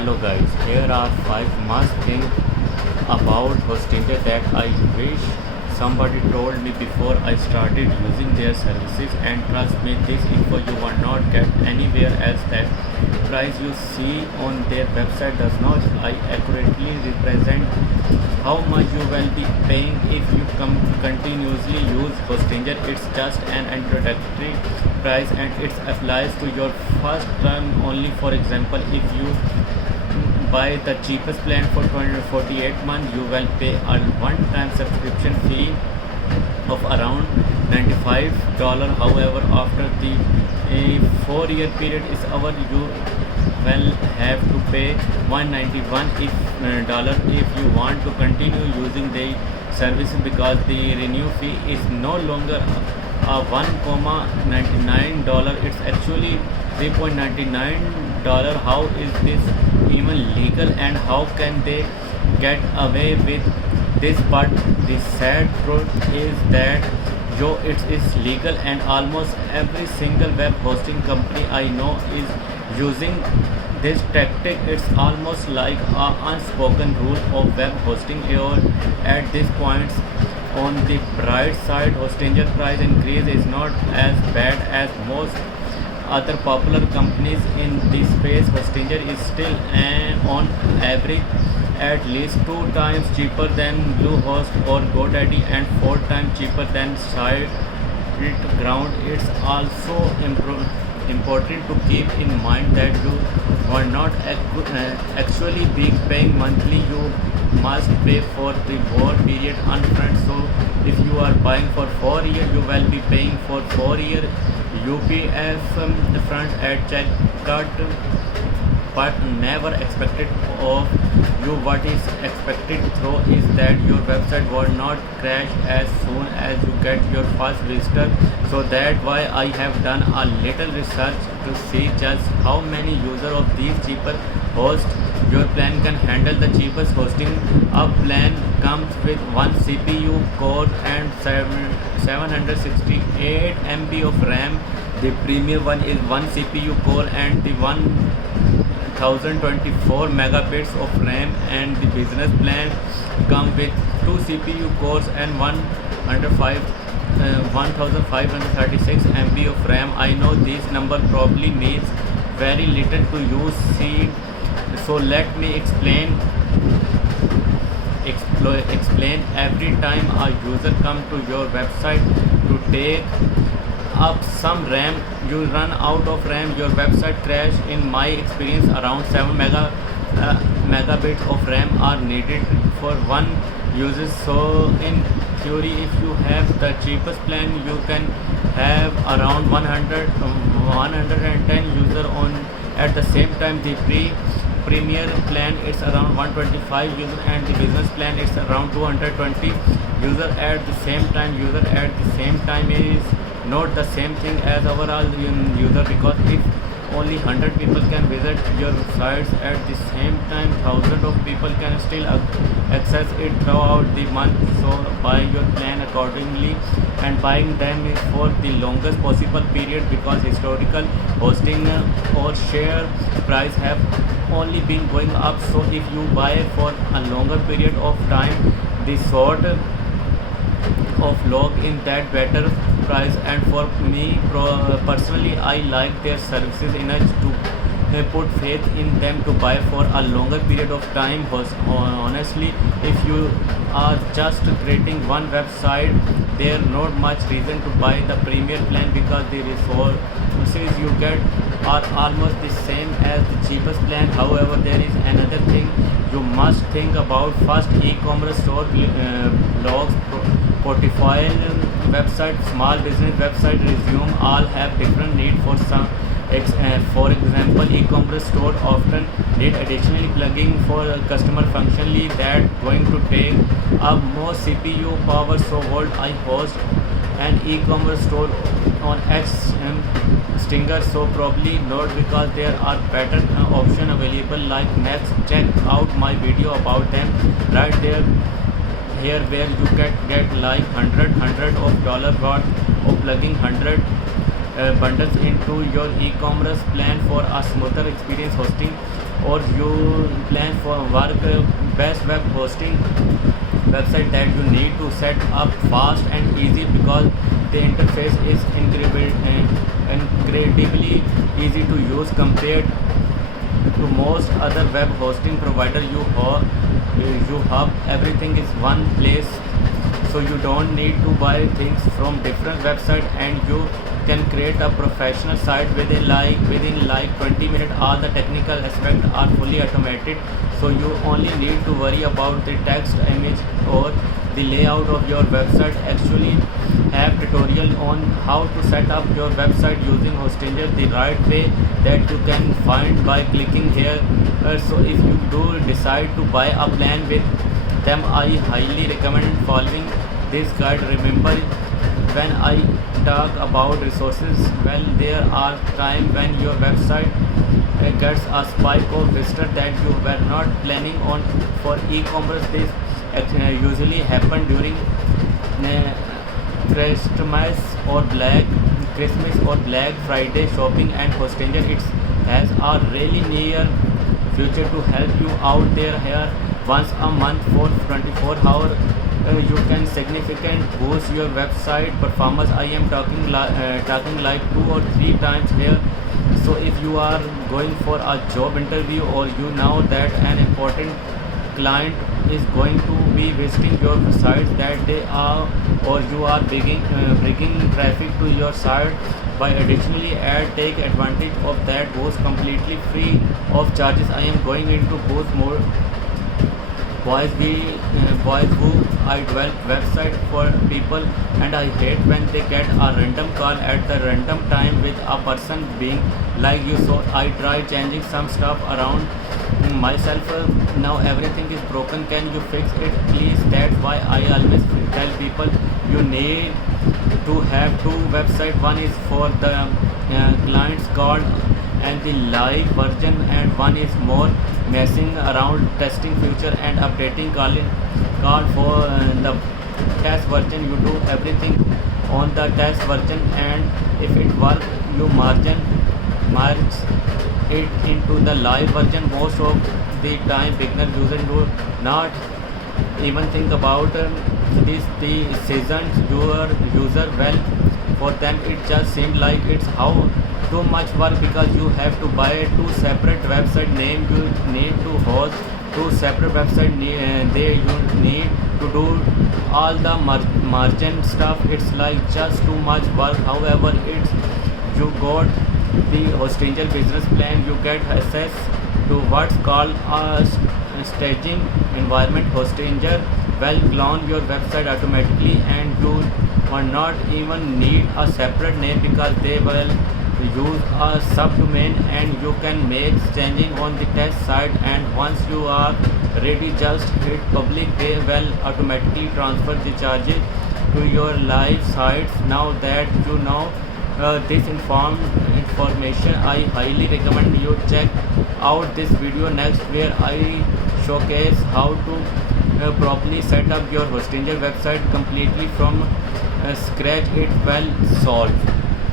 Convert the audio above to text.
Hello guys, here are 5 must think about Hostinger that I wish somebody told me before I started using their services, and trust me, this info you will not get anywhere else. That price you see on their website does not accurately represent how much you will be paying if you continuously use Hostinger. It's just an introductory price and it applies to your first term only. For example, if you buy the cheapest plan for 248 months, you will pay a one-time subscription fee of around $95. However, after the 4-year period is over, you will have to pay $191 if you want to continue using the service, because the renew fee is no longer a $1.99. It's actually $3.99. How is this even legal, and how can they get away with this? But the sad truth is that it is legal, and almost every single web hosting company I know is using this tactic. It's almost like an unspoken rule of web hosting here. At this point, on the bright side, Hostinger price increase is not as bad as most other popular companies in this space. Hostinger is still on average at least 2 times cheaper than Bluehost or GoDaddy and 4 times cheaper than SiteGround. It's also important to keep in mind that you are not actually be paying monthly. You must pay for the war period upfront. So if you are buying for 4 years, you will be paying for 4 year UPF front at checkout, but never expected of you. What is expected though is that your website will not crash as soon as you get your first visitor. So that's why I have done a little research to see just how many users of these cheaper hosts your plan can handle. The cheapest hosting up plan comes with 1 CPU core and 768 MB of RAM. The premium one is 1 CPU core and the 1024 megabits of RAM, and the business plan come with 2 CPU cores and 1536 MB of RAM. I know this number probably means very little to you. See, so let me explain. Every time a user come to your website to take up some RAM, you run out of RAM, your website crash. In my experience, around 7 megabits of RAM are needed for one user. So in theory, if you have the cheapest plan, you can have around 110 user on at the same time. The premier plan it's around 125 user, and the business plan it's around 220 user at the same time. User at the same time is not the same thing as overall user, because if only 100 people can visit your sites at the same time, thousands of people can still access it throughout the month. So buy your plan accordingly, and buying them is for the longest possible period, because historical hosting or share price have only been going up. So if you buy for a longer period of time, the sort of log in that better price. And for me personally, I like their services enough to put faith in them to buy for a longer period of time. Honestly, if you are just creating one website, there not much reason to buy the premier plan, because the resources you get are almost the same as the cheapest plan. However, there is another thing you must think about. First, e-commerce store, blogs, portfolio website, small business website, resume, all have different need. For some for example, e-commerce store often need additionally plugging for customer functionally that going to take up more CPU power. So would I host an e-commerce store on Stinger? So probably not, because there are better option available. Like next, check out my video about them right there here, where you get like hundred of dollar worth of plugging, 100 bundles into your e-commerce plan for a smoother experience hosting, or you plan for work best web hosting website that you need to set up fast and easy because the interface is incredibly easy to use compared to most other web hosting provider. You have everything is one place, so you don't need to buy things from different website, and you can create a professional site within like 20 minutes. All the technical aspects are fully automated, so you only need to worry about the text, image, or the layout of your website. Actually have tutorial on how to set up your website using Hostinger the right way that you can find by clicking here. So if you do decide to buy a plan with them, I highly recommend following this guide. Remember, when I talk about resources, well, there are times when your website gets a spike of visitors that you were not planning on. For e-commerce, this usually happen during Christmas or Black Friday shopping, and Hostinger it has a really near future to help you out there. Here once a month for 24 hours, you can significant boost your website performance. I am talking like 2 or 3 times here. So if you are going for a job interview, or you know that an important client is going to be visiting your site that they are, or you are bringing traffic to your site, by additionally take advantage of that boost completely free of charges. I am going into boost more boys who I develop website for people, and I hate when they get a random call at the random time with a person being like you. So I try changing some stuff around myself. Now everything is broken, can you fix it please? That's why I always tell people you need to have 2 websites. One is for the clients called and the live version, and one is more messing around, testing future and updating call for the test version. You do everything on the test version, and if it works, you merge it into the live version. Most of the time beginner users do not even think about the seasons your user. Well, for them it just seemed like it's how too much work, because you have to buy 2 separate website name, you need to host 2 separate website, you need to do all the margin stuff. It's like just too much work. However, it's you got the Hostinger business plan, you get access to what's called a staging environment. Hostinger will clone your website automatically, and you will not even need a separate name, because they will use a subdomain, and you can make changing on the test site, and once you are ready, just hit public. They will automatically transfer the charges to your live sites. Now that you know this information, I highly recommend you check out this video next, where I showcase how to properly set up your Hostinger website completely from scratch. It well solved.